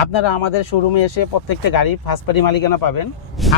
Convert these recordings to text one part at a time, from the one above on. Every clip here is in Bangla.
আপনারা আমাদের শোরুমে এসে প্রত্যেকটা গাড়ি ফার্স্ট পার্টি মালিকানা পাবেন।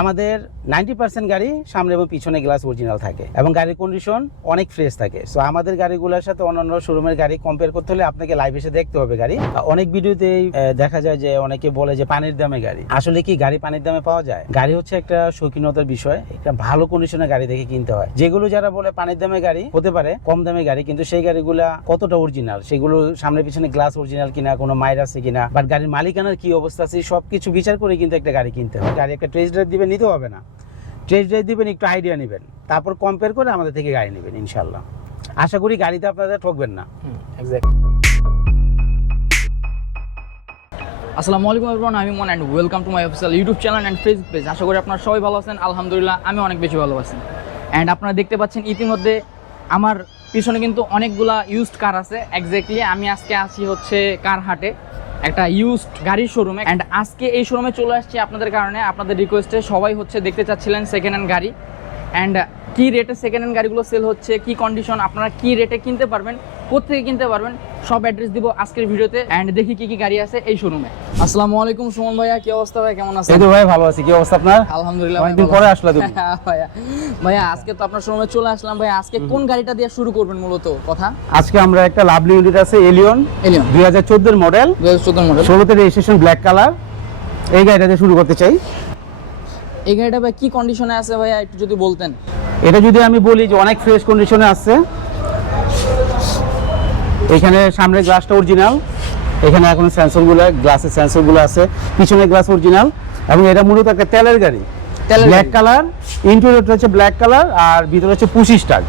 আমাদের নাইনটি পার্সেন্ট গাড়ি সামনে এবং পিছনে গ্লাস অরিজিনাল থাকে এবং গাড়ির কন্ডিশন অনেক ফ্রেশ থাকে। সো আমাদের গাড়িগুলোর সাথে অন্যান্য শোরুমের গাড়ি কম্পেয়ার করতে হলে আপনাকে লাইভ এসে দেখতে হবে গাড়ি। অনেক ভিডিওতেই দেখা যায় যে অনেকে বলে যে পানির দামে গাড়ি। আসলে কি গাড়ি পানির দামে পাওয়া যায়? গাড়ি হচ্ছে একটা শৌখিনতার বিষয়, একটা ভালো কন্ডিশনের গাড়ি দেখে কিনতে হয়। যেগুলো যারা বলে পানির দামে গাড়ি, হতে পারে কম দামে গাড়ি, কিন্তু সেই গাড়িগুলা কতটা অরিজিনাল সেগুলো সামনে পিছনে গ্লাস অরিজিনাল কিনা, কোনো মাইর আছে কিনা বাট গাড়ির মালিকানার কি অবস্থা আছে, সবকিছু বিচার করে কিন্তু একটা গাড়ি কিনতে হয়। গাড়ি একটা টেস্ট ড্রাইভ দিবেন, নিতে হবে না। টেস্ট ড্রাইভ দিবেন, একটু আইডিয়া নেবেন। তারপর কম্পেয়ার করে আমাদের থেকে গাড়ি নেবেন ইনশাল্লাহ আশা করি গাড়িতে আপনাদের ঠকবেন না। আসসালামু আলাইকুম এভরিওয়ান আমি Mon and welcome to my official YouTube channel and Facebook page আশা করি আপনারা সবাই ভালো আছেন। আলহামদুলিল্লাহ, আমি অনেক বেশি ভালো আছি। অ্যান্ড আপনারা দেখতে পাচ্ছেন ইতিমধ্যে আমার পিছনে কিন্তু অনেকগুলা ইউজড কার আছে। এক্স্যাক্টলি আমি আজকে আসি হচ্ছে কার হাটে একটা ইউজড গাড়ির শোরুমে অ্যান্ড আজকে এই শোরুমে চলে আসছি আপনাদের কারণে। আপনাদের রিকোয়েস্টে সবাই হচ্ছে দেখতে চাচ্ছিলেন সেকেন্ড হ্যান্ড গাড়ি। অ্যান্ড কী রেটে সেকেন্ড হ্যান্ড গাড়িগুলো সেল হচ্ছে, কি কন্ডিশন আপনারা কি রেটে কিনতে পারবেন? কোথেকে কিনতে পারবেন? সব অ্যাড্রেস দিব আজকের ভিডিওতে। অ্যান্ড দেখি কি কি গাড়ি আছে এই শোরুমে আসসালামু আলাইকুম সুমন ভাইয়া। কি অবস্থা ভাই? কেমন আছেন? এই তো ভাই ভালো আছি। কি অবস্থা আপনার? আলহামদুলিল্লাহ অনেকদিন পরে আসলা তুমি। ভাইয়া ভাইয়া আজকে তো আপনার শোরুমে চলে আসলাম। ভাই আজকে কোন গাড়িটা দিয়ে শুরু করবেন মূলত? কথা? আজকে আমরা একটা লাভলি ইউনিট আছে এলিয়ন এলিয়ন দুই হাজার চোদ্দোর মডেল দু হাজার চোদ্দ মডেল ষোলোতে রেজিস্ট্রেশন ব্ল্যাক কালার এই গাড়িটা দিয়ে শুরু করতে চাই। এই গাড়িটা ভাই কি কন্ডিশনে আছে ভাইয়া? একটু যদি বলতেন। এটা যদি আমি বলি যে অনেক ফ্রেশ কন্ডিশনে আছে। এখানে সামনের গ্লাসটা অরিজিনাল এখানে এখন সেন্সরগুলো গ্লাসের সেন্সরগুলো আছে পিছনে গ্লাস অরিজিনাল এবং এটা মূলত একটা তেলের গাড়ি। ব্ল্যাক কালার ইন্টেরিয়রটা হচ্ছে ব্ল্যাক কালার আর ভিতরে হচ্ছে পুশি স্টার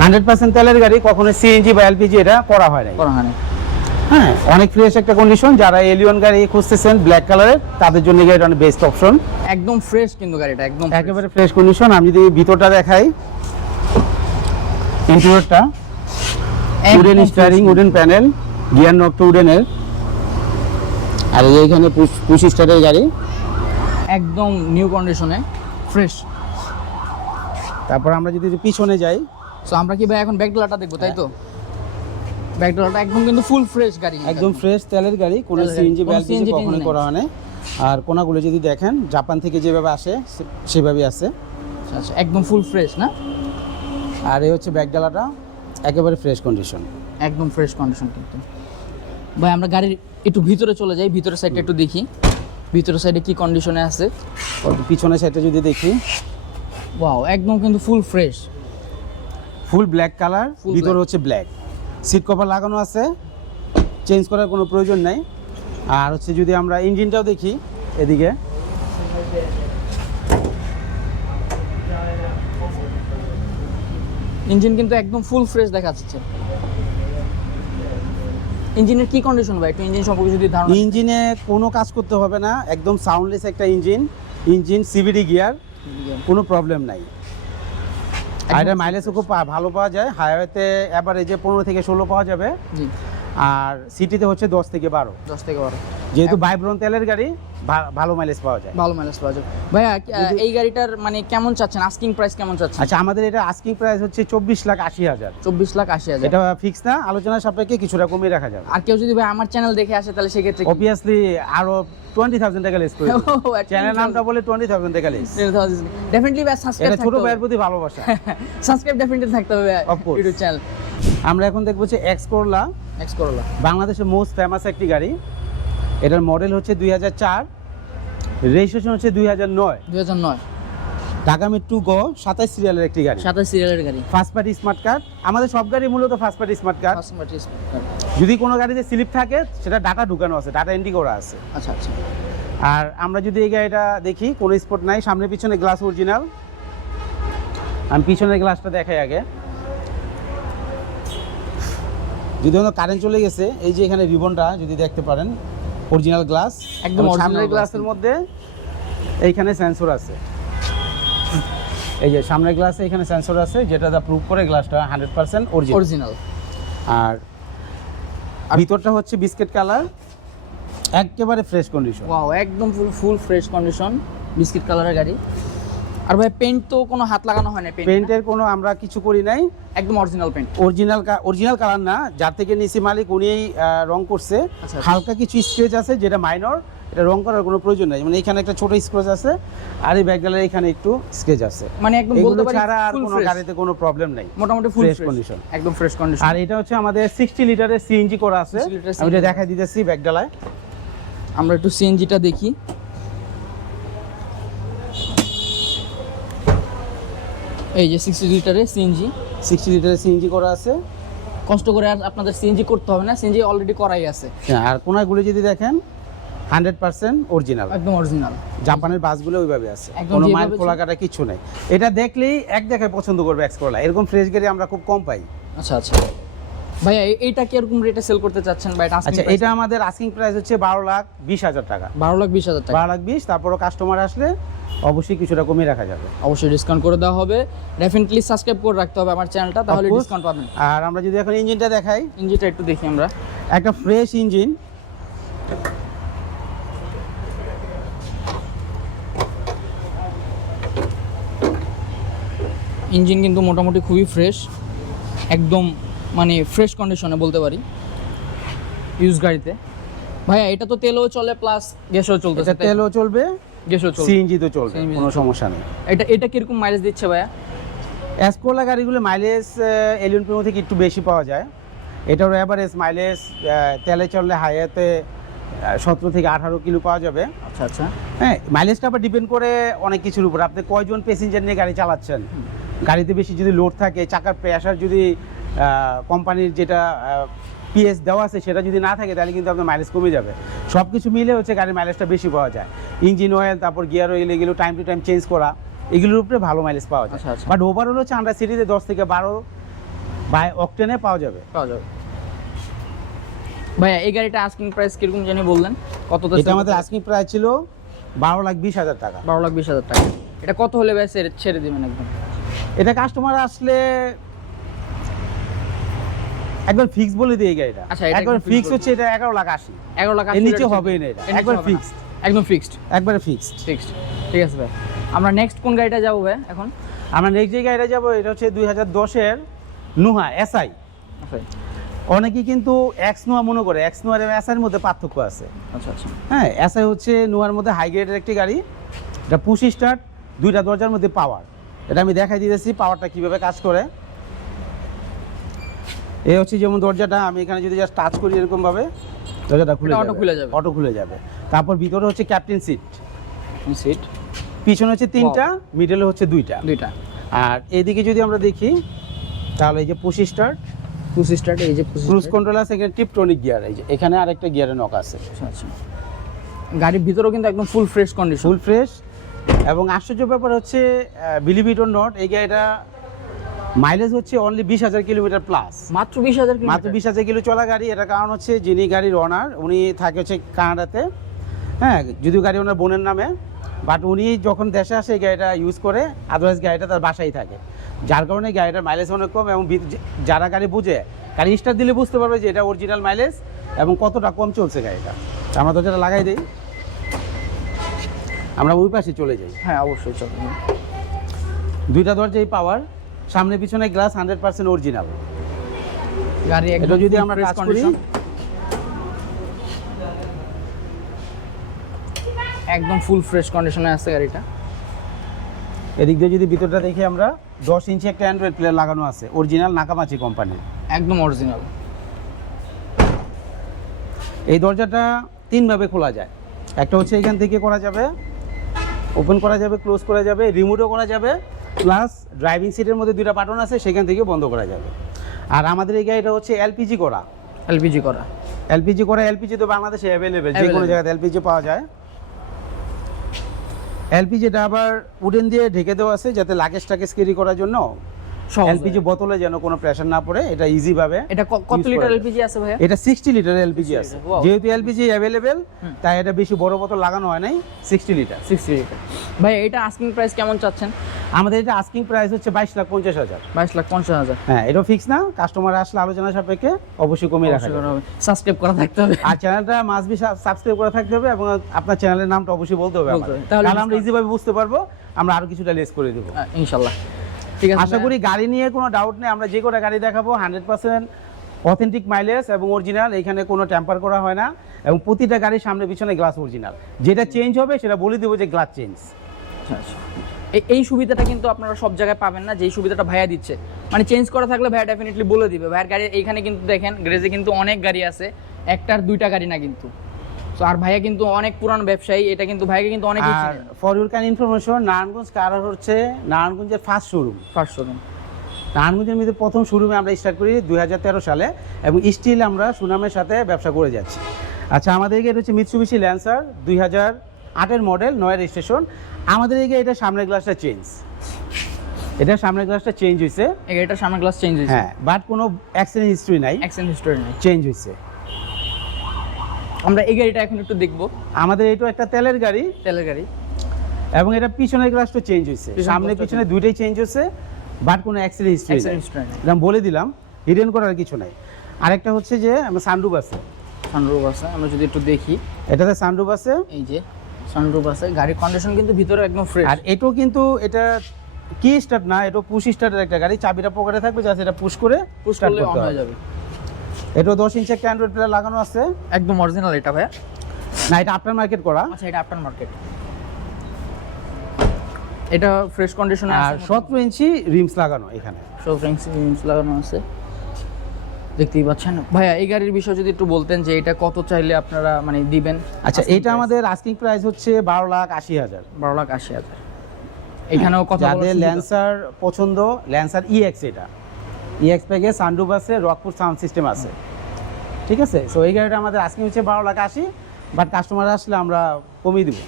হান্ড্রেড পার্সেন্ট তেলের গাড়ি কখনো সিএনজি বা এলপিজি এটা করা হয় না করা হয় না হ্যাঁ অনেক ফ্রেশ একটা কন্ডিশন যারা এলিয়ন গাড়ি খুঁজতেছেন ব্ল্যাক কালারের তাদের জন্য এটা অনেক বেস্ট অপশন একদম ফ্রেশ কিন্তু গাড়িটা একদম। একেবারে ফ্রেশ কন্ডিশন আমি যদি ভিতরটা দেখাই ইন্টেরিয়রটা wooden steering wooden panel gear নকটা উডেনের আর এখানে পুশ স্টারের গাড়ি। একদম নিউ কন্ডিশনে ফ্রেশ তারপর আমরা যদি পিছনে যাই। সো আমরা কি ভাই এখন ব্যাক ডলারটা দেখব তাই তো? ব্যাক ডলারটা একদম কিন্তু ফুল ফ্রেশ গাড়ি একদম ফ্রেশ তেলের গাড়ি কোনো সিএনজি কখনোই নেই। করা হয় না আর কোনাগুলো যদি দেখেন জাপান থেকে যেভাবে আসে সেভাবেই আসে। আচ্ছা, আচ্ছা একদম ফুল ফ্রেশ না? আর এই হচ্ছে ব্যাকডালাটা একেবারে ফ্রেশ কন্ডিশন একদম ফ্রেশ কন্ডিশন কিন্তু। ভাই আমরা গাড়ির একটু ভিতরে চলে যাই ভিতরের সাইডটা একটু দেখি। ভিতরের সাইডে কি কন্ডিশনে আছে? পিছনের সাইডটা যদি দেখি। ওয়াও একদম কিন্তু full fresh full black colour ভিতরে হচ্ছে ব্ল্যাক সিট কভার লাগানো আছে। চেঞ্জ করার কোনো প্রয়োজন নেই। আর হচ্ছে যদি আমরা ইঞ্জিনটাও দেখি এদিকে। ইঞ্জিন কিন্তু একদম ফুল ফ্রেশ দেখা যাচ্ছে ইঞ্জিনের কি কন্ডিশন ভাই? একটু ইঞ্জিন সম্পর্কে যদি ধারণা ইঞ্জিনে কোনো কাজ করতে হবে না একদম সাউন্ডলেস একটা ইঞ্জিন ইঞ্জিন সিভিডি গিয়ার কোনো প্রবলেম নাই। আর এটার মাইলেজও খুব ভালো পাওয়া যায় হাইওয়েতে অ্যাভারেজে পনেরো থেকে ষোলো পাওয়া যাবে আর সিটিতে হচ্ছে দশ থেকে বারো। দশ থেকে বারো। যেহেতু ভাইব্রন তেলের গাড়ি ভালো মাইলেজ পাওয়া যায়। ভালো মাইলেজ পাওয়া যায়। ভাইয়া এই গাড়িটার মানে কেমন চাচ্ছেন? আস্কিং প্রাইস কেমন চাচ্ছেন? আচ্ছা আমাদের এটা আস্কিং প্রাইস হচ্ছে চব্বিশ লাখ আশি হাজার। চব্বিশ লাখ আশি হাজার। এটা ফিক্স না আলোচনা সাপেক্ষে কিছুটা কমিয়ে রাখা যাবে। আর কেউ যদি ভাই আমার চ্যানেল দেখে আসে তাহলে সেক্ষেত্রে অবভিয়াসলি আরও টোয়েন্টি থাউজেন্ড টাকা লেস করে Oh, চ্যানেল নামটা বলে টোয়েন্টি থাউজেন্ড টাকা লেস ডেফিনেটলি ভাই সাবস্ক্রাইব ছোট ভাইয়ের প্রতি ভালোবাসা। সাবস্ক্রাইব ডেফিনেটলি থাকতে হবে ইউটিউব চ্যানেল আমরা এখন দেখব যে এক্স করলা নেক্সট করলা বাংলাদেশের মোস্ট ফেমাস একটি গাড়ি। এটার মডেল হচ্ছে দুই হাজার চার রেজিস্ট্রেশন হচ্ছে দুই হাজার নয়। দুই হাজার নয়। ঢাকা মেট্রো গ সাতাইশ সিরিয়ালের একটি গাড়ি। সাতাশ সিরিয়ালের গাড়ি। ফার্স্ট পার্টি স্মার্ট কার্ড আমাদের সব গাড়ি মূলত ফার্স্ট পার্টি স্মার্ট কার্ড যদি কোনো গাড়িতে স্লিপ থাকে সেটা ডাটা ঢুকানো আছে ডাটা এন্ট্রি করা আছে। আচ্ছা আচ্ছা। আর আমরা যদি এই গাড়িটা দেখি কোনো স্পট নাই সামনে পিছনে গ্লাস অরিজিনাল আমি পিছনের গ্লাসটা দেখাই আগে। যদি কোনো কারেন্ট চলে গেছে এই যে এখানে রিবনটা যদি দেখতে পারেন। অরিজিনাল গ্লাস একদম সামনের গ্লাসের মধ্যে এইখানে সেন্সর আছে। এই যে সামনের গ্লাসে এখানে সেন্সর আছে যেটা দা প্রুভ করে গ্লাসটা হান্ড্রেড পার্সেন্ট অরিজিনাল অরিজিনাল আর ভিতরটা হচ্ছে বিস্কিট কালার একেবারে ফ্রেশ কন্ডিশন ওয়াও একদম full full fresh condition biscuit কালারের গাড়ি। আর ভাই পেন্ট তো কোনো হাত লাগানো হয় না? পেন্ট পেন্টের কোনো আমরা কিছু করি নাই। একদম original paint original original colour না। যার থেকে নিচে মালিক উনি রং করছে। আচ্ছা। হালকা কিছু স্ক্রেচ আছে যেটা মাইনর এটা রং করার কোনো প্রয়োজন নাই। মানে এখানে একটা ছোট স্ক্রেচ আছে আর এই ব্যাকডালের এখানে একটু স্ক্রেচ আছে। মানে একদম বলতে পারি ছাড়া আর কোনো গাড়িতে কোনো প্রবলেম নাই। মোটামুটি ফুল ফ্রেশ condition। একদম ফ্রেশ কন্ডিশন আর এটা হচ্ছে আমাদের সিক্সটি লিটারের সিএনজি করা আছে। আমি এটা দেখাই দিতেছি ব্যাকডালায় আমরা একটু সিএনজিটা দেখি। এই যে সিক্সটি লিটারের সিএনজি সিক্সটি লিটারের সিএনজি করা আছে। কষ্ট করে আর আপনাদের সিএনজি করতে হবে না সিএনজি অলরেডি করাই আছে। হ্যাঁ, আর কোনাগুলো যদি দেখেন হান্ড্রেড পার্সেন্ট অরিজিনাল একদম অরিজিনাল জাপানের বাসগুলো ওইভাবে আছে। কোনো ছিল। খোলা কাটা কিছু নেই। এটা দেখলেই এক দেখায় পছন্দ করবে এক্সকোলা এরকম ফ্রেশ গাড়ি আমরা খুব কম পাই। আচ্ছা আচ্ছা। ভাইয়া এইটা কি এরকম রেটে সেল করতে চাচ্ছেন এটা আচ্ছা এটা আমাদের আস্কিং প্রাইস হচ্ছে বারো লাখ বিশ হাজার টাকা। বারো লাখ বিশ হাজার টাকা। বারো লাখ বিশ তারপরও কাস্টমার আসলে অবশ্যই কিছুটা কমিয়ে রাখা যাবে। অবশ্যই ডিসকাউন্ট করে দেওয়া হবে। ডেফিনেটলি সাবস্ক্রাইব করে রাখতে হবে আমার চ্যানেলটা তাহলে ডিসকাউন্ট পাবেন। আর আমরা যদি এখন ইঞ্জিনটা দেখাই। ইঞ্জিনটা একটু দেখি আমরা। একটা ফ্রেশ ইঞ্জিন ইঞ্জিন কিন্তু মোটামুটি খুবই ফ্রেশ একদম মানে ফ্রেশ কন্ডিশনে বলতে পারি ইউজ গাড়িতে। ভাইয়া এটা তো তেলও চলে প্লাস গ্যাসও চলতেছে তেলও চলবে সিএনজি তো চলবে কোনো সমস্যা নেই। এটা এটা কীরকম মাইলেজ দিচ্ছে ভাইয়া? এসকোলা গাড়িগুলো মাইলেজ এলিয়ন প্রিমো থেকে একটু বেশি পাওয়া যায়। এটার অ্যাভারেজ মাইলেজ তেলে চললে হাইওয়েতে সতেরো থেকে আঠারো কিলো পাওয়া যাবে। আচ্ছা আচ্ছা। হ্যাঁ মাইলেজটা আবার ডিপেন্ড করে অনেক কিছুর উপর। আপনি কয়জন প্যাসেঞ্জার নিয়ে গাড়ি চালাচ্ছেন? গাড়িতে বেশি যদি লোড থাকে চাকার প্রেশার যদি কোম্পানির যেটা পিএস দেওয়া আছে সেটা যদি না থাকে তাহলে কিন্তু আপনার মাইলেজ কমে যাবে। সব কিছু মিলে হচ্ছে গাড়ির মাইলেজটা বেশি পাওয়া যায়। ইঞ্জিন অয়েল তারপর গিয়ার অয়েল এগুলো টাইম টু টাইম চেঞ্জ করা এগুলোর উপরে ভালো মাইলেজ পাওয়া যায়। আচ্ছা, আচ্ছা। বাট ওভারঅল হচ্ছে আমরা সিটিতে দশ থেকে বারো বাই অকটেনে পাওয়া যাবে। পাওয়া যাবে। ভাইয়া এই গাড়িটা আস্কিং প্রাইস কীরকম জানি বললেন? কত এটা আমাদের আজকে প্রায় ছিল বারো লাখ বিশ হাজার টাকা। বারো লাখ বিশ হাজার টাকা। এটা কত হলে ভাই ছেড়ে দিবেন একদম? এটা কাস্টমার আসলে একবার ফিক্স বলে দিই গাড়িটা আচ্ছা, একবার ফিক্স হচ্ছে এটা এগারো লাখ আশি। এগারো লাখ এর নিচে ছেড়ে হবেই না এটা, এর একবার হবে fixed। একদম ফিক্সড একবারে ফিক্সড ফিক্সড ঠিক আছে ভাই। আমরা নেক্সট কোন গাড়িটা যাব ভাই এখন? আমরা নেক্সট যে গাড়িটা যাব এটা হচ্ছে দুই হাজার দশের নুহা এসআই অনেকেই কিন্তু এক্স নোয়া মনে করে এক্স নোয়ার এবং এসআইয়ের মধ্যে পার্থক্য আছে। আচ্ছা আচ্ছা। হ্যাঁ এসআই হচ্ছে নোয়ার মধ্যে হাই গ্রেডের একটি গাড়ি এটা পুশ স্টার্ট দুইটা দরজার মধ্যে পাওয়ার এটা আমি দেখাই দিতেছি পাওয়ারটা কীভাবে কাজ করে। এই হচ্ছে যেমন দরজাটা আমি এখানে যদি জাস্ট টাচ করি এরকম ভাবে দরজাটা খুলে auto খুলে যাবে। অটো খুলে যাবে। তারপর ভিতরে হচ্ছে ক্যাপ্টেন সিট সিট পিছনে হচ্ছে তিনটা মিডলে হচ্ছে দুইটা। দুইটা। আর এদিকে যদি আমরা দেখি তাহলে এই যে পুশ স্টার্ট পুসি স্টার্ট এই যে ক্রুজ কন্ট্রোল আছে এখানে টিপটনিক গিয়ার এই যে এখানে আরেকটা গিয়ারের নক আছে। আচ্ছা আচ্ছা। গাড়ির ভিতরেও কিন্তু একদম full fresh condition full fresh এবং আশ্চর্য ব্যাপার হচ্ছে বিলিভ ইট অর নট এই গাড়িটা মাইলেজ হচ্ছে অনলি বিশ হাজার কিলোমিটার প্লাস মাত্র বিশ হাজার মাত্র বিশ হাজার কিলো চলা গাড়ি এটার কারণ হচ্ছে যিনি গাড়ির ওনার উনি থাকে হচ্ছে কানাডাতে। হ্যাঁ যদিও গাড়ি ওনার বোনের নামে বাট উনি যখন দেশে আসে এই গাড়িটা ইউজ করে আদারওয়াইজ গাড়িটা তার বাসায় থাকে। যার কারণে গাড়িটার মাইলেজ অনেক কম এবং যারা গাড়ি বুঝে গাড়ি স্টার্ট দিলে বুঝতে পারবে যে এটা অরিজিনাল মাইলেজ এবং কতটা কম চলছে গাড়িটা। আমরা তো যেটা লাগাই দিই। আমরা ওই পাশে চলে যাই। হ্যাঁ অবশ্যই চলো দুইটা দরজাই পাওয়ার সামনে পিছনে গ্লাস হান্ড্রেড পার্সেন্ট অরিজিনাল গাড়ি এটা একদম যদি আমরা কাজ করি। একদম ফুল ফ্রেশ কন্ডিশনে আছে গাড়িটা। এদিক দিয়ে যদি ভিতরটা দেখি আমরা দশ ইঞ্চি একটা অ্যান্ড্রয়েড প্লেয়ার লাগানো আছে অরিজিনাল নাকামাচি কোম্পানির একদম অরিজিনাল এই দরজাটা তিনভাবে খোলা যায়। একটা হচ্ছে এখান থেকে করা যাবে ওপেন করা যাবে ক্লোজ করা যাবে রিমোটও করা যাবে। প্লাস ড্রাইভিং সিটের মধ্যে দুইটা বাটন আছে সেখান থেকে বন্ধ করা যাবে আর আমাদের এই গাড়িটা হচ্ছে এলপিজি করা এলপিজি করা এলপিজি করা এলপিজি তো বাংলাদেশে অ্যাভেলেবেল যে কোনো। জায়গাতে এলপিজি পাওয়া যায় এলপিজিটা আবার উডেন দিয়ে ঢেকে দেওয়া আছে যাতে লাগেজ টাকেজ ক্যারি করার জন্য এলপিজি বোতলে যেন কোনো প্রেশার না পড়ে এটা ইজি ভাবে এটা কত লিটার এলপিজি আছে ভাইয়া এটা সিক্সটি লিটার এলপিজি আছে যেহেতু এলপিজি হুম। তাই এটা বেশি বড় বোতল লাগানো হয় নাই সিক্সটি লিটার সিক্সটি লিটার ভাই এটা আস্কিং প্রাইস কেমন চাচ্ছেন আমাদের এটা আস্কিং প্রাইস হচ্ছে বাইশ লাখ পঞ্চাশ হাজার। বাইশ লাখ পঞ্চাশ হাজার। হ্যাঁ এটা ফিক্স না কাস্টমার আসলে আলোচনা সাপেক্ষে অবশ্যই কমিয়ে রাখা হবে সাবস্ক্রাইব করা থাকতে হবে। আর চ্যানেলটা মাস্ট বি সাবস্ক্রাইব করা থাকতে হবে এবং আপনার চ্যানেলের নামটা অবশ্যই বলতে হবে। তাহলে আমরা ইজিভাবে বুঝতে পারব আমরা আরও কিছুটা লেস করে দেবো। ইনশাল্লাহ। ঠিক আছে আশা করি গাড়ি নিয়ে কোনো ডাউট নেই আমরা যে কটা গাড়ি দেখাবো হান্ড্রেড পার্সেন্ট অথেন্টিক মাইলেজ এবং অরিজিনাল এখানে কোনো ট্যাম্পার করা হয় না। এবং প্রতিটা গাড়ির সামনে পিছনে গ্লাস অরিজিনাল যেটা চেঞ্জ হবে সেটা বলে দেবো যে গ্লাস চেঞ্জ আচ্ছা, আচ্ছা। এই সুবিধাটা কিন্তু আপনারা সব জায়গায় পাবেন না যেই সুবিধাটা ভাইয়া দিচ্ছে। মানে চেঞ্জ করা থাকলে ভাইয়া ডেফিনেটলি বলে দিবে। ভাইয়ার গাড়ি এইখানে কিন্তু দেখেন গ্রেজে কিন্তু অনেক গাড়ি আছে একটার দুইটা গাড়ি না কিন্তু। তো আর ভাইয়া কিন্তু অনেক পুরান ব্যবসায়ী এটা কিন্তু ভাইকে কিন্তু অনেক আর for your kind information Narayanganj কার হচ্ছে নারায়ণগঞ্জের ফার্স্ট শোরুম ফার্স্ট শোরুম নারায়ণগঞ্জের মধ্যে প্রথম শোরুমে আমরা স্টার্ট করি দুই হাজার তেরো সালে এবং স্টিল আমরা সুনামের সাথে ব্যবসা করে যাচ্ছি। আচ্ছা আমাদের এটা হচ্ছে মিৎসুবিশি ল্যান্সার দুই হাজার আটের মডেল নয় রেজিস্ট্রেশন আমাদের এদিকে এটা সামনের গ্লাসটা চেঞ্জ এটা সামনের গ্লাসটা চেঞ্জ হয়েছে এই গাড়িটার সামনে গ্লাস চেঞ্জ হয়েছে হ্যাঁ বাট কোনো অ্যাক্সিডেন্ট হিস্টরি নাই। অ্যাক্সেন্ট হিস্টোরি নাই। চেঞ্জ হয়েছে আমরা এই গাড়িটা এখন একটু দেখব। আমাদের এটা একটা তেলের গাড়ি। তেলের গাড়ি। এবং এটা পিছনের গ্লাসটা চেঞ্জ পিছনের সামনে পিছনে দুইটাই চেঞ্জ হয়েছে বাট কোনো অ্যাক্সিডেন্ট হিস্টরি নাই। এটা আমি বলে দিলাম হিডেন করার কিছু নাই। আরেকটা হচ্ছে যে আমার সানরুফ আছে। সানরুফ আছে আমরা যদি একটু দেখি। এটাতে সানরুফ আছে। এই যে সানরুফ আছে। গাড়ির কন্ডিশন কিন্তু ভিতরে একদম ফ্রেশ আর এটাও কিন্তু এটা কি স্টার্ট না এটা পুশ স্টার্টের একটা গাড়ি চাবিটা পকেটে থাকবে জাস্ট এটা পুশ করে পুশ করলে অন হয়ে যাবে। এটাও দশ ইঞ্চি একটা অ্যান্ড্রয়েড প্লেয়ার লাগানো আছে। একদম অরিজিনাল এটা ভাইয়া। না এটা আফটার মার্কেট করা। আচ্ছা এটা আফটার মার্কেট এটা ফ্রেশ কন্ডিশনে আর আছে সতেরো ইঞ্চি রিমস লাগানো এখানে। সব ফ্রেন্স লাগানো আছে। দেখতেই পাচ্ছেন। ভাইয়া এই গাড়ির বিষয়ে যদি একটু বলতেন যে এটা কত চাইলে আপনারা মানে দিবেন? আচ্ছা এটা আমাদের আস্কিং প্রাইস হচ্ছে বারো লাখ আশি হাজার। বারো লাখ আশি হাজার। এখানেও কথা যাদের ল্যান্সার পছন্দ ল্যান্সার ইএক্স এটা। ইএক্স প্যাকে সানরুফ আছে রকপুর সাউন্ড সিস্টেম আছে। ঠিক আছে? সো এই গাড়িটা আমাদের আস্কিং হচ্ছে বারো লাখ আশি বাট কাস্টমার আসলে আমরা কমিয়ে দিব।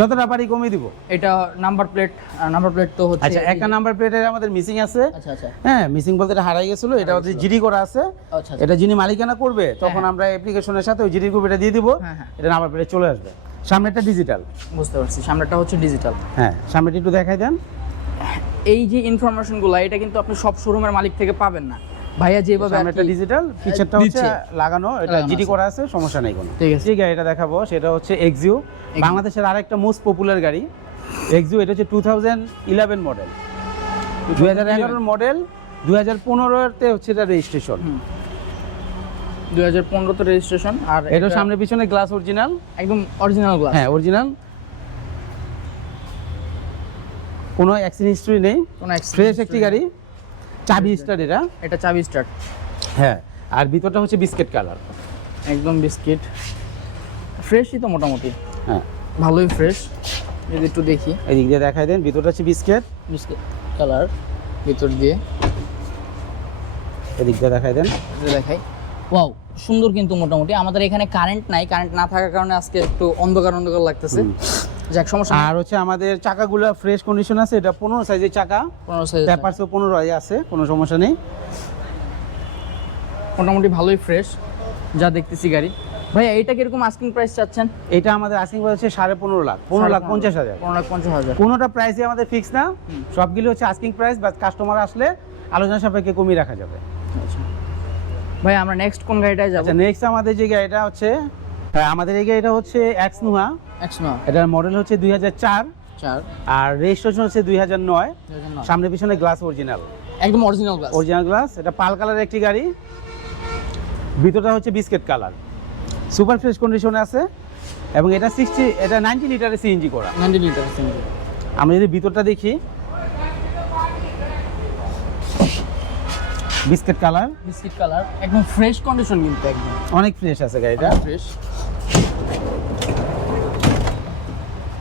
যতটা পারি কমিয়ে দিব। এটা নাম্বার প্লেট নাম্বার প্লেট তো হচ্ছে আচ্ছা একটা নাম্বার প্লেটের আমাদের মিসিং আছে। আচ্ছা আচ্ছা। হ্যাঁ মিসিং বলতে এটা হারাই গেছিল এটা হচ্ছে জিডি করা আছে। আচ্ছা আচ্ছা। এটা যিনি মালিকানা করবে তখন হ্যাঁ। আমরা অ্যাপ্লিকেশনের সাথে ওই জিডি কপিটা দিয়ে দিব। হ্যাঁ, হ্যাঁ। এটা নাম্বার প্লেটে চলে আসবে। সামনেটা ডিজিটাল বুঝতে পারছি সামনেটা হচ্ছে ডিজিটাল হ্যাঁ সামনেটা একটু দেখাই দেন। এই যে ইনফরমেশনগুলো এটা কিন্তু আপনি সব শোরুমের মালিক থেকে পাবেন না। ভাইয়া যেভাবে সামনেটা ডিজিটাল পিছনটা হচ্ছে লাগানো এটা জিডি করা আছে সমস্যা নেই কোনো। ঠিক আছে। যে গাড়িটা দেখাবো সেটা হচ্ছে এক্সিউ বাংলাদেশের আরেকটা মোস্ট পপুলার গাড়ি। এক্সিউ এটা হচ্ছে টু থাউজেন্ড ইলেভেন মডেল দুই হাজার এগারোর মডেল দুই হাজার পনেরোতে হচ্ছে এটা রেজিস্ট্রেশন হুম। দুই হাজার পনেরোতে রেজিস্ট্রেশন আর এটা সামনে পিছনে গ্লাস অরিজিনাল একদম অরিজিনাল গ্লাস হ্যাঁ অরিজিনাল কোনো অ্যাক্সিডেন্ট হিস্ট্রি নেই। কোনো ফ্রেশ একটি গাড়ি। চাবি স্টার এটা? এটা চাবি স্টার্ট। হ্যাঁ আর ভিতরটা হচ্ছে বিস্কিট কালার। একদম বিস্কিট। ফ্রেশই তো মোটামুটি। হ্যাঁ। ভালোই ফ্রেশ। যদি একটু দেখি। এই দিক দিয়ে দেখাই দেন ভিতরটা হচ্ছে বিস্কিট। বিস্কিট কালার ভিতর দিয়ে। এদিক দিয়ে দেখাই দেন। দেখাই। ওয়াও সুন্দর কিন্তু মোটামুটি। আমাদের এখানে কারেন্ট নাই কারেন্ট না থাকার কারণে আজকে একটু অন্ধকার অন্ধকার লাগতেছে। যাক সমস্যা আর হচ্ছে আমাদের চাকাগুলো ফ্রেশ কন্ডিশন আছে এটা পনেরো সাইজের চাকা। পনেরো। পেপারসও পনেরো আছে কোনো সমস্যা নেই। মোটামুটি ভালোই ফ্রেশ যা দেখতেছি গাড়ি। ভাইয়া এইটা কীরকম আস্কিং প্রাইস চাচ্ছেন? এটা আমাদের আসিং হচ্ছে সাড়ে পনেরো লাখ পনেরো লাখ পঞ্চাশ হাজার। পনেরো লাখ পঞ্চাশ হাজার। কোনোটা প্রাইসই আমাদের ফিক্স না সবগুলো হচ্ছে আস্কিং প্রাইস বা কাস্টমার আসলে আলোচনা সাপেক্ষে কমিয়ে রাখা যাবে। আচ্ছা। ভাই আমরা নেক্সট কোন গাড়িটায় যাব? আচ্ছা নেক্সট আমাদের যে গাড়িটা হচ্ছে হ্যাঁ, আমাদের এই গাড়িটা হচ্ছে এক্স নুহা এক্সনো এটার মডেল হচ্ছে দুই হাজার চার। আর রেজিস্ট্রেশন হচ্ছে দুই হাজার নয়। সামনে পিছনে গ্লাস অরিজিনাল একদম অরিজিনাল গ্লাস অরিজিনাল গ্লাস এটা পাল কালারের একটি গাড়ি। ভিতরটা হচ্ছে বিস্কিট কালার সুপার ফ্রেশ কন্ডিশনে আছে। এবং এটা সিক্সটি এটা নাইনটি লিটারের সিএনজি করা। নাইনটি লিটার আমরা যদি ভিতরটা দেখি। বিস্কিট কালার বিস্কিট কালার একদম ফ্রেশ কন্ডিশন কিন্তু একদম। অনেক ফ্রেশ আছে গাড়িটা। ফ্রেশ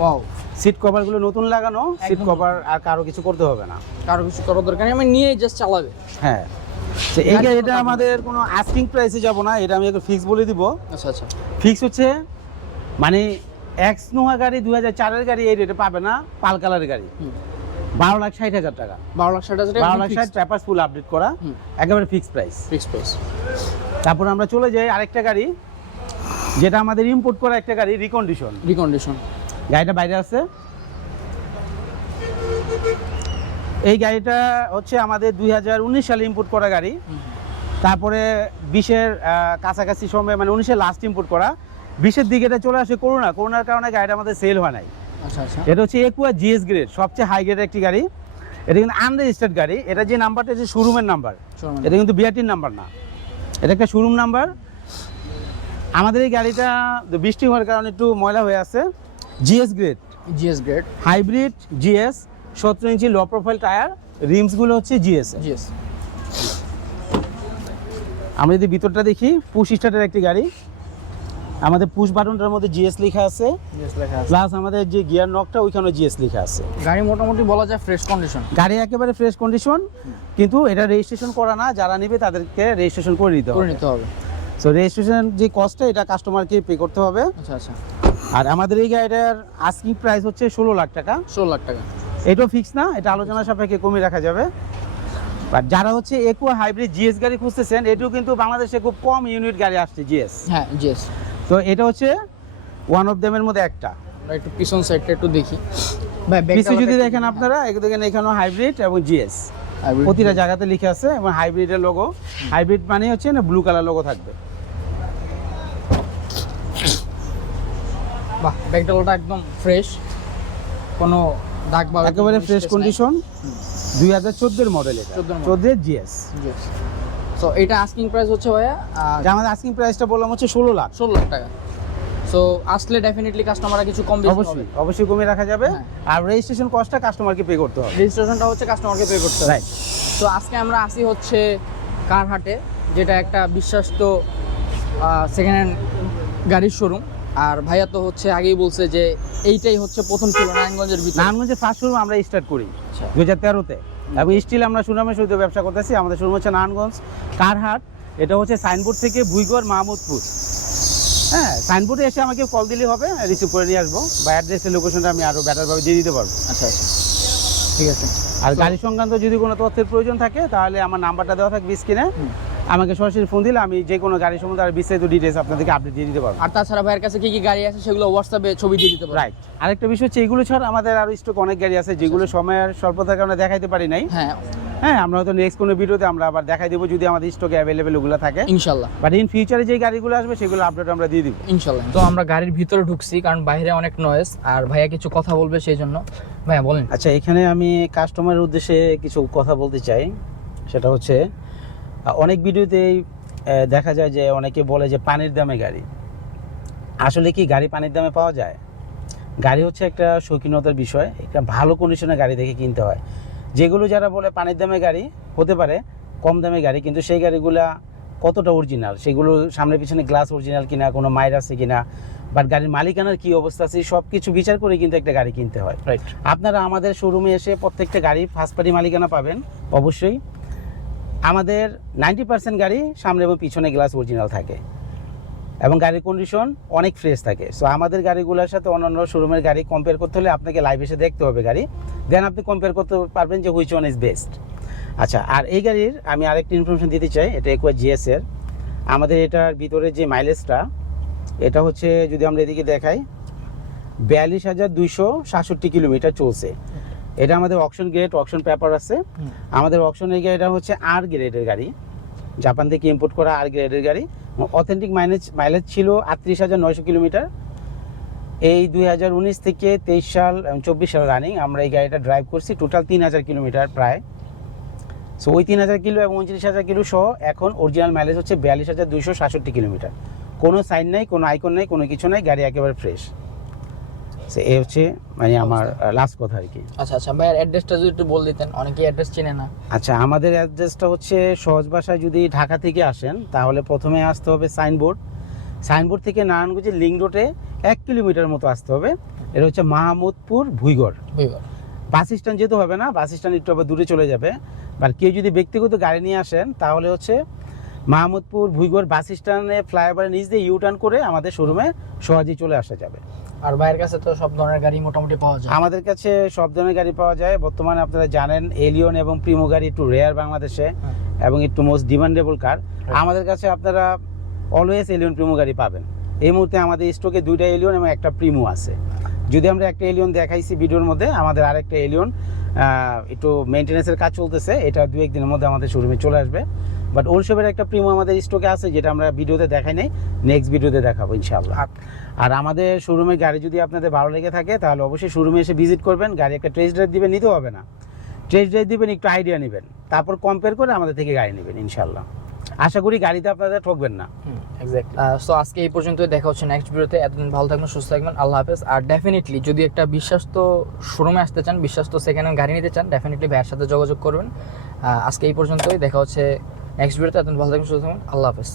ওয়াও সিট কভারগুলো নতুন লাগানো সিট কভার আর কারও কিছু করতে হবে না। কারও কিছু করার দরকার নেই আমি নিয়ে জাস্ট চালাবে। হ্যাঁ। তো এই গাড়িটা আমাদের কোনো আস্কিং প্রাইসে যাব না এটা আমি ফিক্স বলে দিব। আচ্ছা আচ্ছা। ফিক্স হচ্ছে মানে এক্স নোহা গাড়ি দু হাজার চারের গাড়ি এই রেটে পাবে না পাল কালারের গাড়ি। বারো লাখ ষাট হাজার টাকা। বারো লাখ ষাট হাজার বারো লাখ ষাট পেপার ফুল আপডেট করা। একেবারে ফিক্স প্রাইস ফিক্স প্রাইস তারপর আমরা চলে যাই আরেকটা গাড়ি যেটা আমাদের ইম্পোর্ট করা একটা গাড়ি রিকন্ডিশন রিকন্ডিশন গাড়িটা বাইরে আছে। এই গাড়িটা হচ্ছে আমাদের দুই হাজার উনিশ সালে ইম্পোর্ট করা গাড়ি। তারপরে বিশের কাছাকাছি সময় মানে উনিশের লাস্ট ইম্পোর্ট করা। বিশের দিকে এটা চলে আসে করোনা। করোনার কারণে গাড়িটা আমাদের সেল হয় নাই। আচ্ছা আচ্ছা। এটা হচ্ছে একুয়া জিএস গ্রেড সবচেয়ে হাই গ্রেডের একটি গাড়ি। এটা কিন্তু আনরেজিস্টার্ড গাড়ি। এটা যে নাম্বারটা হচ্ছে শোরুমের নাম্বার এটা কিন্তু বিআরটির নাম্বার না। এটা একটা শোরুম নাম্বার আমাদের এই গাড়িটা বৃষ্টি হওয়ার কারণে একটু ময়লা হয়ে আছে। GS grade. GS grade. Hybrid GS সতেরো ইঞ্চি লো প্রোফাইল টায়ার রিমসগুলো হচ্ছে জিএস জিএস। আমরা যদি ভিতরটা দেখি পুশ স্টার্টের একটি গাড়ি। আমাদের পুশ বাটনটার মধ্যে জিএস লেখা আছে। জিএস লেখা আছে। প্লাস আমাদের যে গিয়ার নকটা ওইখানে জিএস লেখা আছে। গাড়ি মোটামুটি বলা যায় ফ্রেশ কন্ডিশন গাড়ি একেবারে ফ্রেশ কন্ডিশন কিন্তু এটা রেজিস্ট্রেশন করা না যারা নেবে তাদেরকে রেজিস্ট্রেশন করে করে হবে। নিতে হবে। সো রেজিস্ট্রেশন যে কস্টটা এটা কাস্টমারকে পে করতে হবে। আচ্ছা আচ্ছা। আর আমাদের এই গাড়িটার আস্কিং প্রাইস হচ্ছে ষোলো লাখ টাকা। ষোলো লাখ টাকা। এটাও ফিক্স না এটা আলোচনা সাপেক্ষে কমিয়ে রাখা যাবে। আর যারা হচ্ছে একুয়া হাইব্রিড জিএস গাড়ি খুঁজতেছেন এটাও কিন্তু বাংলাদেশে খুব কম ইউনিট গাড়ি আসছে জিএস হ্যাঁ জিএস তো এটা হচ্ছে ওয়ান অফ দেমের মধ্যে একটা। আমরা একটু পিছন সাইডটা একটু দেখি। ভাই পিছু যদি দেখেন আপনারা দেখেন এখানেও হাইব্রিড এবং জিএস প্রতিটা জায়গাতে লিখে আছে এবং হাইব্রিডের লোগো হাইব্রিড মানে হচ্ছে না ব্লু কালার লোগো থাকবে। বাহ ব্যাগডালটা একদম ফ্রেশ কোনো দাগ বা একেবারে ফ্রেশ কন্ডিশন দুই হাজার চোদ্দোর মডেল এটা। চোদ্দের জিএস সো এটা আস্কিং প্রাইস হচ্ছে ভাইয়া আমাদের আস্কিং প্রাইসটা বললাম হচ্ছে ষোলো লাখ। ষোলো লাখ টাকা। সো আসলে ডেফিনেটলি কাস্টমাররা কিছু কম অবশ্যই অবশ্যই কমিয়ে রাখা যাবে। হ্যাঁ। আর রেজিস্ট্রেশন কস্টটা কাস্টমারকে পে করতে হবে। রেজিস্ট্রেশনটা হচ্ছে কাস্টমারকে পে করতে হবে। রাইট তো আজকে আমরা আসি হচ্ছে কারহাটে যেটা একটা বিশ্বাস্ত সেকেন্ড হ্যান্ড গাড়ির শোরুম আর ভাইয়া তো হচ্ছে আগেই বলছে যে এইটাই হচ্ছে প্রথম ছিল নারায়ণগঞ্জের ভিতরে। নারায়ণগঞ্জের ফার্স্ট শোরুম আমরা স্টার্ট করি আচ্ছা। দু হাজার তেরোতে। এবং স্টিল আমরা সুনামের সহিত ব্যবসা করতেছি আমাদের শোরুম হচ্ছে নারায়ণগঞ্জ কারহাট এটা হচ্ছে সাইনবোর্ড থেকে ভুইগড় মাহমুদপুর। হ্যাঁ সাইনবোর্ডে এসে আমাকে কল দিলে হবে রিসিভ করে নিয়ে আসব বা অ্যাড্রেসের লোকেশনটা আমি আরও বেটারভাবে দিয়ে দিতে পারব। আচ্ছা আচ্ছা। ঠিক আছে? আর গাড়ি সংক্রান্ত যদি কোনো তথ্যের প্রয়োজন থাকে তাহলে আমার নাম্বারটা দেওয়া থাকবে স্ক্রিনে। আমাকে সরাসরি ফোন দিলে আমি যে কোনো গাড়ি সম্বন্ধে আর বিস্তারিত ডিটেলস আপনাদেরকে আপডেট দিয়ে দিতে পারব। আর তাছাড়া ভাইয়ের কাছে কি কি গাড়ি আছে সেগুলো হোয়াটসঅ্যাপে ছবি দিয়ে দিতে পারব। রাইট আরেকটা বিষয় হচ্ছে এগুলো ছাড়া আমাদের আরও স্টক অনেক গাড়ি আছে যেগুলো সময়ের স্বল্পতার কারণে দেখাইতে পারি নাই। হ্যাঁ। হ্যাঁ আমরা হয়তো নেক্সট কোনো ভিডিওতে আমরা আবার দেখাই দেবো যদি আমাদের স্টকে অ্যাভেলেবেল ওগুলো থাকে। ইনশাল্লাহ। বাট ইন ফিউচারে যে গাড়িগুলো আসবে সেগুলো আপডেট আমরা দিয়ে দিব। ইনশাল্লাহ। তো আমরা গাড়ির ভিতরে ঢুকছি কারণ বাইরে অনেক নয়েজ আর ভাইয়া কিছু কথা বলবে সেই জন্য। ভাইয়া বলেন। আচ্ছা এখানে আমি কাস্টমারের উদ্দেশ্যে কিছু কথা বলতে চাই। সেটা হচ্ছে অনেক ভিডিওতেই দেখা যায় যে অনেকে বলে যে পানির দামে গাড়ি। আসলে কি গাড়ি পানির দামে পাওয়া যায়? গাড়ি হচ্ছে একটা শৌখিনতার বিষয় একটা ভালো কন্ডিশনের গাড়ি দেখে কিনতে হয়। যেগুলো যারা বলে পানির দামে গাড়ি হতে পারে কম দামে গাড়ি কিন্তু সেই গাড়িগুলা কতটা অরিজিনাল সেগুলো সামনে পিছনে গ্লাস অরিজিনাল কিনা কোনো মাইর আছে কিনা বাট গাড়ির মালিকানার কি অবস্থা আছে সব কিছু বিচার করে কিন্তু একটা গাড়ি কিনতে হয়। আপনারা আমাদের শোরুমে এসে প্রত্যেকটা গাড়ি ফার্স্ট পার্টি মালিকানা পাবেন অবশ্যই। আমাদের নাইনটি পার্সেন্ট গাড়ি সামনে এবং পিছনে গ্লাস অরিজিনাল থাকে। এবং গাড়ির কন্ডিশন অনেক ফ্রেশ থাকে। সো আমাদের গাড়িগুলোর সাথে অন্যান্য শোরুমের গাড়ি কম্পেয়ার করতে হলে আপনাকে লাইভ এসে দেখতে হবে গাড়ি। দেন আপনি কম্পেয়ার করতে পারবেন যে হুইচ ওয়ান ইজ বেস্ট আচ্ছা আর এই গাড়ির আমি আরেকটি ইনফরমেশন দিতে চাই, এটা একুয়া জিএসের আমাদের এটার ভিতরে যে মাইলেজটা এটা হচ্ছে যদি আমরা এদিকে দেখাই, বিয়াল্লিশ হাজার দুইশো সাতষট্টি কিলোমিটার চলছে। এটা আমাদের অকশন গ্রেড অকশন পেপার আছে। আমাদের অকশনের গাড়িটা হচ্ছে আর গ্রেডের গাড়ি। জাপান থেকে ইম্পোর্ট করা আর গ্রেডের গাড়ি। অথেন্টিক মাইলেজ মাইলেজ ছিল আটত্রিশ হাজার নয়শো কিলোমিটার। এই দুই হাজার উনিশ থেকে তেইশ সাল এবং চব্বিশ সাল রানিং আমরা এই গাড়িটা ড্রাইভ করছি। টোটাল তিন হাজার কিলোমিটার প্রায়। সো ওই তিন হাজার কিলো এবং উনত্রিশ হাজার কিলো সহ এখন অরিজিনাল মাইলেজ হচ্ছে বিয়াল্লিশ হাজার দুইশো সাতষট্টি কিলোমিটার। কোনো সাইন নাই কোনো আইকন নাই কোনো কিছু নাই গাড়ি একেবারে ফ্রেশ সে এ হচ্ছে মানে আমার লাস্ট কথা আর কি। আচ্ছা আচ্ছা ভাইয়ার অ্যাড্রেসটা যদি একটু বল দিতেন অনেকেই অ্যাড্রেস চেনে না। আচ্ছা আমাদের অ্যাড্রেসটা হচ্ছে সহজ ভাষায় যদি ঢাকা থেকে আসেন তাহলে প্রথমে আসতে হবে সাইনবোর্ড সাইনবোর্ড থেকে নারায়ণগঞ্জের লিঙ্ক রোডে এক কিলোমিটার মতো আসতে হবে। এটা হচ্ছে মাহমুদপুর ভুইগড়। বুঝবার বাস স্ট্যান্ড যেতে হবে না বাস স্ট্যান্ড একটু আবার দূরে চলে যাবে। আর কেউ যদি ব্যক্তিগত গাড়ি নিয়ে আসেন তাহলে হচ্ছে মাহমুদপুর ভুইগড় বাস স্ট্যান্ডে ফ্লাইওভারের নিচ দিয়ে ইউ টার্ন করে আমাদের শোরুমে সহজেই চলে আসা যাবে। আর ভাইয়ের কাছে তো সব ধরনের গাড়ি মোটামুটি পাওয়া যায়। আমাদের কাছে সব ধরনের গাড়ি পাওয়া যায়। বর্তমানে আপনারা জানেন এলিয়ন এবং প্রিমো গাড়ি একটু রেয়ার বাংলাদেশে হ্যাঁ। এবং একটু মোস্ট ডিমান্ডেবল কার আমাদের কাছে আপনারা অলওয়েজ এলিয়ন প্রিমো গাড়ি পাবেন। এই মুহূর্তে আমাদের স্টকে দুইটা এলিয়ন এবং একটা প্রিমো আছে। যদি আমরা একটা এলিয়ন দেখাইছি ভিডিওর মধ্যে আমাদের আরেকটা এলিয়ন একটু মেনটেন্যান্সের কাজ চলতেছে। এটা দু একদিনের মধ্যে আমাদের শোরুমে চলে আসবে। বাট ওলসবের একটা প্রিমো আমাদের স্টকে আছে যেটা আমরা ভিডিওতে দেখাই নাই। নেক্সট ভিডিওতে দেখাবো ইনশাআল্লাহ। আর আমাদের শোরুমের গাড়ি যদি আপনাদের ভালো লেগে থাকে তাহলে অবশ্যই শোরুমে এসে ভিজিট করবেন। গাড়ি একটা টেস্ট ড্রাইভ দিবেন নিতে হবে না। টেস্ট ড্রাইভ দিবেন একটু আইডিয়া নেবেন। তারপর কম্পেয়ার করে আমাদের থেকে গাড়ি নেবেন ইনশাআল্লাহ। আশা করি গাড়িতে আপনারা ঠকবেন না। সো আজকে এই পর্যন্ত দেখা হচ্ছে নেক্সট ভিডিওতে। এতদিন ভালো থাকবেন সুস্থ থাকবেন আল্লাহ হাফেজ। আর ডেফিনেটলি যদি একটা বিশ্বাস্ত শোরুমে আসতে চান বিশ্বাস্ত সেকেন্ড হ্যান্ড গাড়ি নিতে চান ডেফিনেটলি ভাইয়ের সাথে যোগাযোগ করবেন। আজকে এই পর্যন্তই দেখা হচ্ছে নেক্সট ভিডিওতে এতদিন ভালো থাকবেন সুস্থ থাকবেন আল্লাহ হাফেজ।